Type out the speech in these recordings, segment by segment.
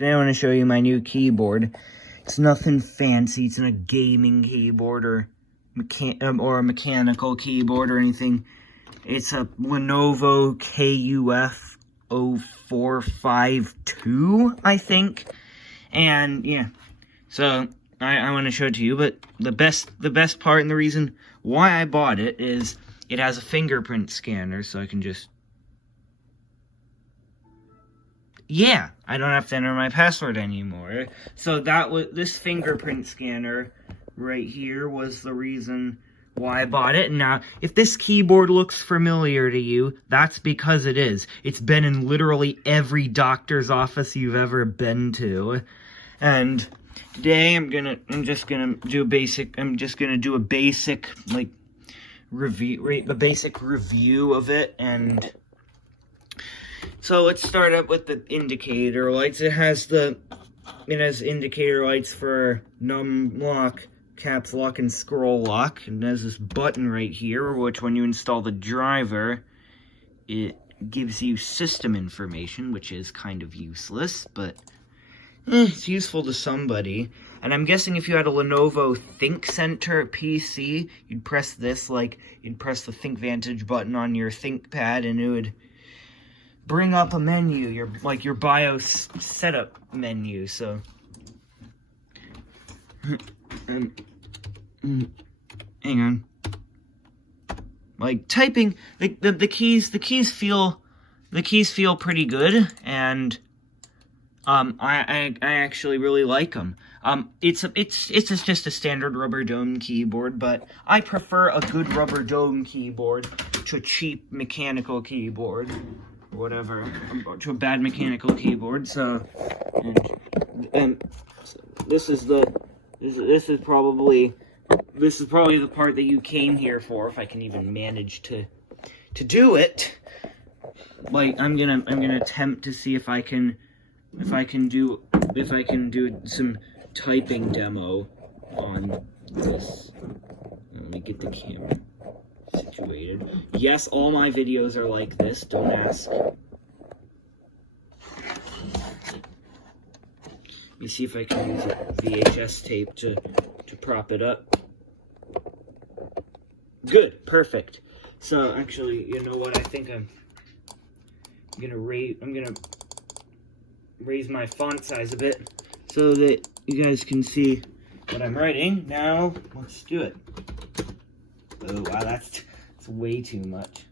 Today I want to show you my new keyboard. It's nothing fancy. It's not a gaming keyboard or a mechanical keyboard or anything. It's a Lenovo KUF0452, I think. And yeah, so I want to show it to you. But the best part and the reason why I bought it is it has a fingerprint scanner, so I can just. Yeah, I don't have to enter my password anymore. So this fingerprint scanner right here was the reason why I bought it. Now, if this keyboard looks familiar to you, that's because it is. It's been in literally every doctor's office you've ever been to. And today I'm just gonna do a basic like review of it. And so let's start up with the indicator lights. It has indicator lights for num lock, caps lock, and scroll lock. And there's this button right here, which when you install the driver, it gives you system information, which is kind of useless, but it's useful to somebody. And I'm guessing if you had a Lenovo ThinkCenter PC, you'd press this, you'd press the ThinkVantage button on your ThinkPad, and it would bring up a menu, your BIOS setup menu. So hang on. Like typing, the keys feel pretty good, and I actually really like them. It's just a standard rubber dome keyboard, but I prefer a good rubber dome keyboard to a cheap mechanical keyboard. Whatever, to a bad mechanical keyboard. So, and this is probably the part that you came here for, if I can even manage to do it. Like, I'm gonna attempt to see if I can do some typing demo on this. Let me get the camera situated. Yes, all my videos are like this, don't ask. Let me see if I can use a VHS tape to prop it up. Good, perfect. So actually, you know what? I think I'm gonna raise my font size a bit so that you guys can see what I'm writing. Now, let's do it. Oh wow, that's way too much.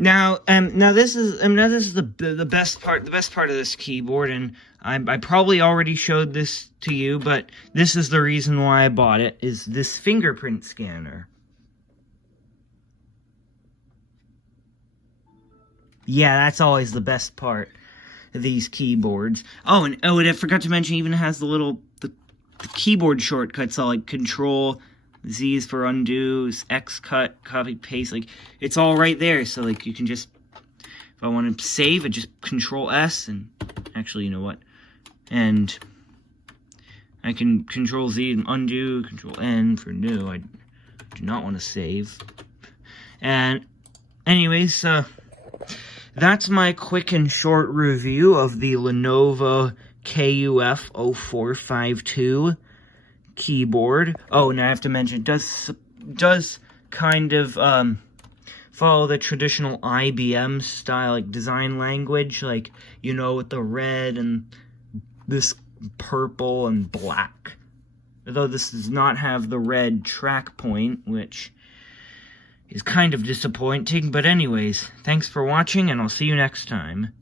Now this is the best part. The best part of this keyboard, and I probably already showed this to you, but this is the reason why I bought it, is this fingerprint scanner. Yeah, that's always the best part of these keyboards. Oh, and I forgot to mention, it even has the keyboard shortcuts, so like Control Z is for undo, X cut, copy, paste, it's all right there. So you can just, if I want to save it, just Control S, and actually, you know what? And I can Control Z and undo, Control N for new. I do not want to save. And anyways, that's my quick and short review of the Lenovo KUF0452 keyboard. Oh, and I have to mention, it does kind of follow the traditional IBM style, like, design language, like, you know, with the red and this purple and black. Although this does not have the red track point, which is kind of disappointing. But anyways, thanks for watching, and I'll see you next time.